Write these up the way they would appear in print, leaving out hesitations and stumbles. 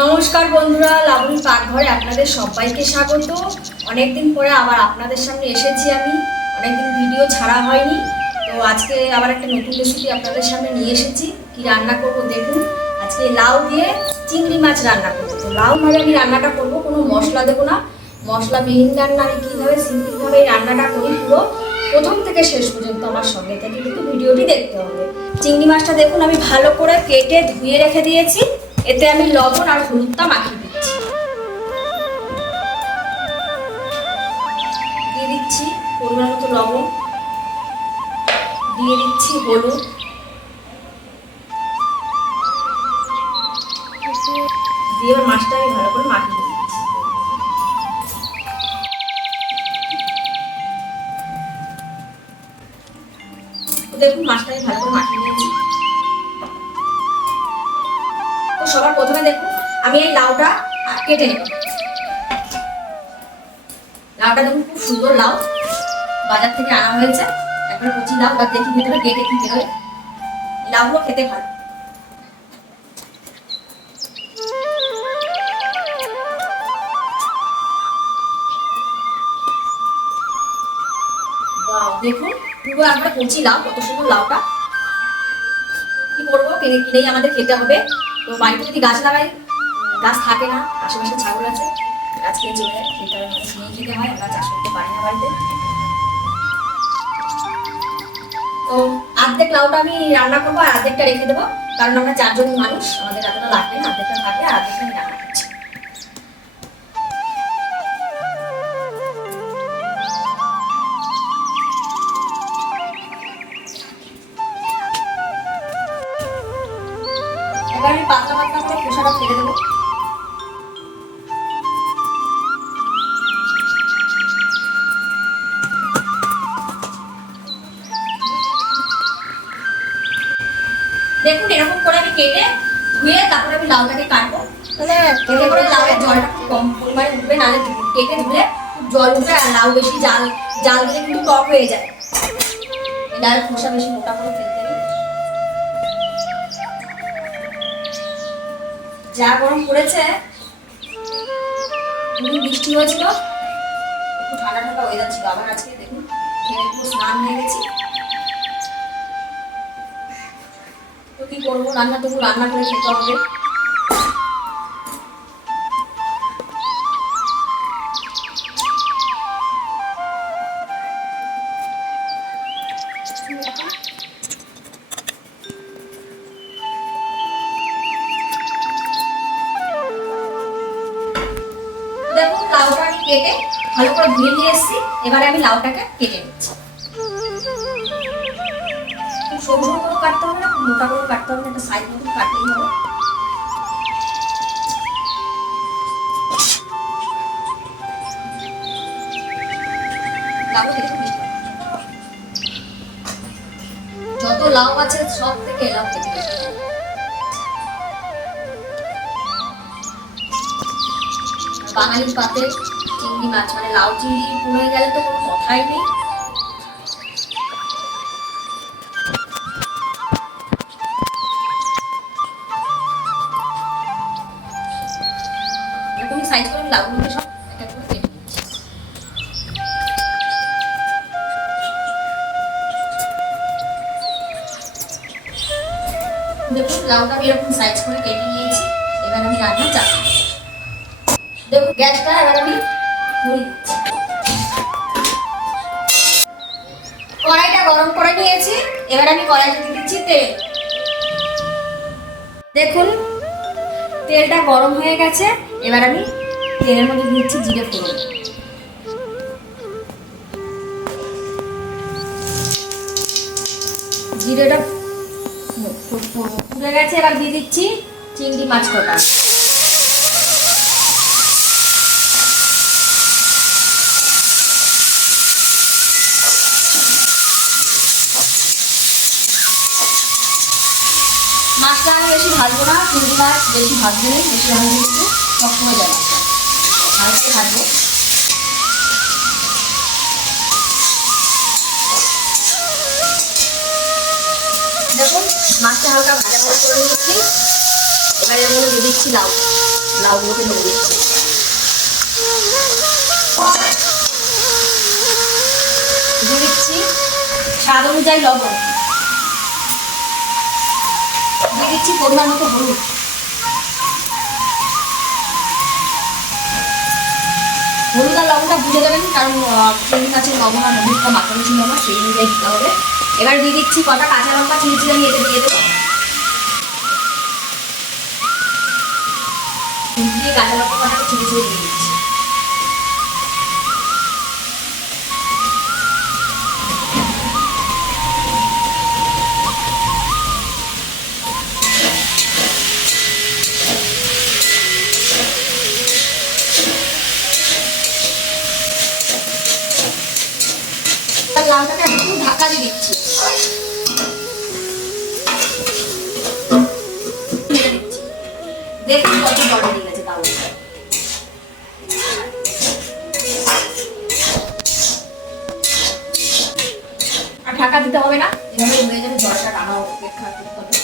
নমস্কার বন্ধুরা, লাবণী পাকঘরে আপনাদের সবাইকে স্বাগত। অনেকদিন পরে আবার আপনাদের সামনে এসেছি আমি। অনেকদিন ভিডিও ছাড়া হয়নি, তো আজকে আবার একটা নতুন রেসিপি আপনাদের সামনে নিয়ে এসেছি। কি রান্না করব দেখুন। আজকে লাউ দিয়ে চিংড়ি মাছ রান্না করবো। তো লাউ ভাবে আমি রান্নাটা করবো, কোনো মশলা দেবো না, মশলাবিহীন রান্না। আমি কীভাবে সিম্পলভাবে এই রান্নাটা করি পুরো প্রথম থেকে শেষ পর্যন্ত আমার সঙ্গে থেকে কিন্তু ভিডিওটি দেখতে হবে। চিংড়ি মাছটা দেখুন আমি ভালো করে কেটে ধুয়ে রেখে দিয়েছি। এতে আমি লবণ আর হলুদটা মাখিয়ে দিচ্ছি। দিয়ে দিচ্ছি পরিমাণ মতো লবণ, দিয়ে দিচ্ছি হলুদ, দিয়ে এবার মাছটা আমি ভালো করে মাখিয়ে দিচ্ছি। দেখুন মাছটা আমি ভালো করে মাখিয়ে নিয়েছি। তো সবার প্রথমে দেখুন আমি এই লাউটা কেটে নেব। লাউটা দেখুন খুব সুন্দর লাউ, বাজার থেকে আনা হয়েছে একবার কচি লাউ। বা দেখি ভিতরে কেটে কি বেরোয়। লাউগুলো খেতে ভালো। দেখুন পুরো একবার কচি লাউ, কত সুন্দর লাউটা। কি করবো, কিনেই আমাদের খেতে হবে। তো বাড়িতে যদি গাছ লাগাই, গাছ থাকে না, আশেপাশে ছাগল আছে, গাছ খেয়ে চলে যায়, সেই কারণে কিনেই খেতে হয়, আমরা চাষ করতে পারি না বাড়িতে। তো অর্ধেক লাউটা আমি রান্না করবো আর অর্ধেকটা রেখে দেবো, কারণ আমরা 4 জন মানুষ, আমাদের এতটা লাগবে না। অর্ধেকটা থাকবে আর অর্ধেকটা আমি রান্না করছি। এবার আমি পাতলা পাতলা করে খোসাটা ফেলে দেবো। দেখুন এরকম করে আমি কেটে ধুয়ে তারপরে আমি লাউটাকে কাটবো। তাহলে এতে করে লাউয়ের জলটা খুব কম পরিমাণে উঠবে, নাহলে কেটে ধুলে খুব জল উঠবে আর লাউ বেশি জাল দিলে কিন্তু টক হয়ে যায়। লাউয়ের খোসা বেশি মোটা করে ফেলতে হবে। যা গরম পড়েছে, বৃষ্টি হয়েছিল, একটু ঠান্ডা ঠান্ডা হয়ে যাচ্ছিল। আবার আজকে দেখুন খেয়ে পুরো স্নান হয়ে গেছি। তো কি করবো, রান্না তবু রান্না করে খেতে হবে। দেখুন লাউটা আমি কেটে ভালো করে ধুয়ে নিয়ে এসেছি। এবারে আমি লাউটাকে কেটে নিচ্ছি। খুব সরু সরু করে কাটতে হবে না, খুব মোটা করে কাটতে হবে না, একটা সাইজ মতো কাটতেই হবে। যত লাউ আছে সব থেকে লাউ খেতে বেশি। বাঙালির পাতে চিংড়ি মাছ মানে লাউ চিংড়ি পুড়ে গেলে তো কোনো কথাই নেই। এরকমই সাইজ করে আমি লাউগুলোকে সব একটা করে কেটে নিচ্ছি। দেখুন লাউটা আমি এরকম সাইজ করে কেটে নিয়েছি। এবার আমি রান্না চাপাবো। দেখুন গ্যাসটা এবার আমি ধরিয়ে দিচ্ছি। কড়াইটা গরম করে নিয়েছি। এবার আমি কড়াইতে দিয়ে দিচ্ছি তেল। দেখুন তেলটা গরম হয়ে গেছে। এবার আমি তেলের মধ্যে দিচ্ছি জিরে ফোড়ন। জিরেটা পুড়ে গেছে। এবার দিয়ে দিচ্ছি চিংড়ি মাছ কটা। মাছটা আমি বেশি ভাজবো না, চিংড়ি মাছ বেশি ভাজবো না, বেশি ভাজলে একটু শক্ত হয়ে যাবে, হালকাই ভাজবো। দেখুন মাছটা হালকা ভাজা ভাজা করে নিচ্ছি। এবার এর মধ্যে দিয়ে দিচ্ছি লাউ। লাউগুলোকে দিয়ে দিচ্ছি। দিয়ে দিচ্ছি স্বাদ অনুযায়ী লবণ, দিয়ে দিচ্ছি পরিমাণ মতো হলুদ, হলুদ আর লবণটা বুঝে দেবেন, কারণ চিংড়ি মাছের লবণ আর হলুদটা মাখানো ছিল না, সেই অনুযায়ী দিতে হবে। এবার দিয়ে দিচ্ছি কটা কাঁচা লঙ্কা চিড়ে আমি এতে দিয়ে দেবো। দিয়ে কাঁচা লঙ্কা কটাকে চিড়ে দিয়ে দিচ্ছি। লাউটাকে একটু ঢাকা দিয়ে দিচ্ছি। দেখুন কত জল দিয়ে গেছে তাও। আর ঢাকা দিতে হবে না, এভাবে হয়ে যাবে, জলটা টানা অপেক্ষা করতে হবে।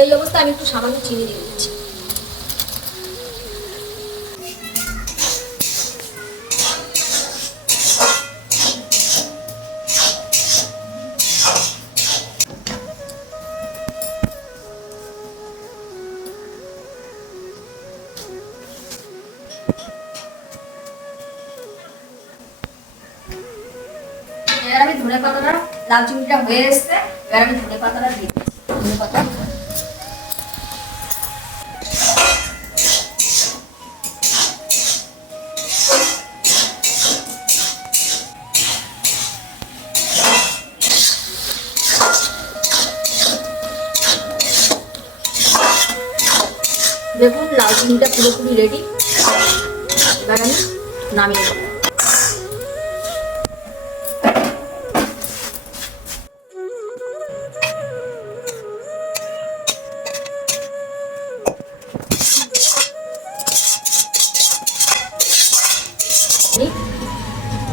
এই অবস্থা আমি একটু সামান্য চিনি দিয়ে দিচ্ছি। এবার আমি ধনে পাতাটা, লাউ চিংড়িটা হয়ে এসছে, এবার আমি ধনে পাতাটা দিয়ে দিচ্ছি। ধনে পাতা দেখুন, লাউ চিংড়িটা পুরোপুরি রেডি। এবার আমি নামিয়ে দেবো।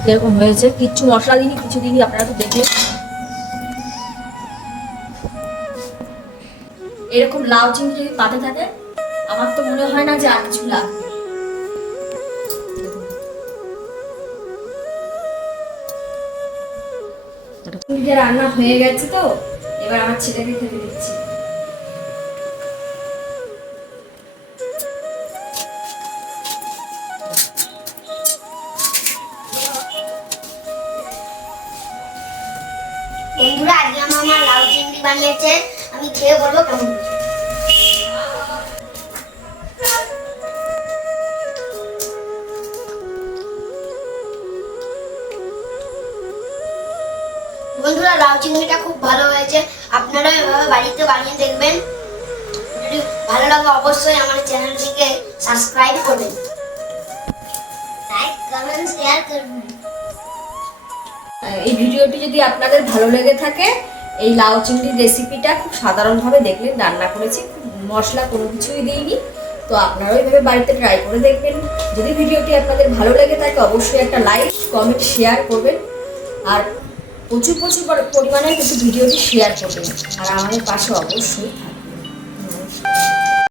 এরকম হয়েছে, কিচ্ছু মশলা দিইনি, কিছু দিইনি, আপনারা তো দেখলেন। এরকম লাউ চিংড়ি যদি পাতে থাকে, আমার তো মনে হয় না যে আর কিছু লাগবে। চিংড়ি রান্না হয়ে গেছে, তো এবার আমার ছেলেকে খেতে দিচ্ছি। বন্ধুরা, আজকে আমার মা লাউ চিংড়ি বানিয়েছে, আমি খেয়ে বলবো কেমন। বন্ধুরা, লাউ চিংড়িটা খুব ভালো হয়েছে, আপনারা এভাবে বাড়িতে বানিয়ে দেখবেন। যদি ভালো লাগে অবশ্যই আমার চ্যানেলটিকে সাবস্ক্রাইব করবেন, লাইক কমেন্ট শেয়ার করবেন। এই ভিডিওটি যদি আপনাদের ভালো লেগে থাকে, এই লাউ চিংড়ির রেসিপিটা খুব সাধারণভাবে দেখলেন রান্না করেছি, মশলা কোনো কিছুই দিইনি। তো আপনারাও এইভাবে বাড়িতে ট্রাই করে দেখবেন। যদি ভিডিওটি আপনাদের ভালো লেগে থাকে, অবশ্যই একটা লাইক কমেন্ট শেয়ার করবেন, আর প্রচুর পরিমাণে কিন্তু ভিডিওটি শেয়ার করবেন, আর আমাদের পাশে অবশ্যই থাকবেন।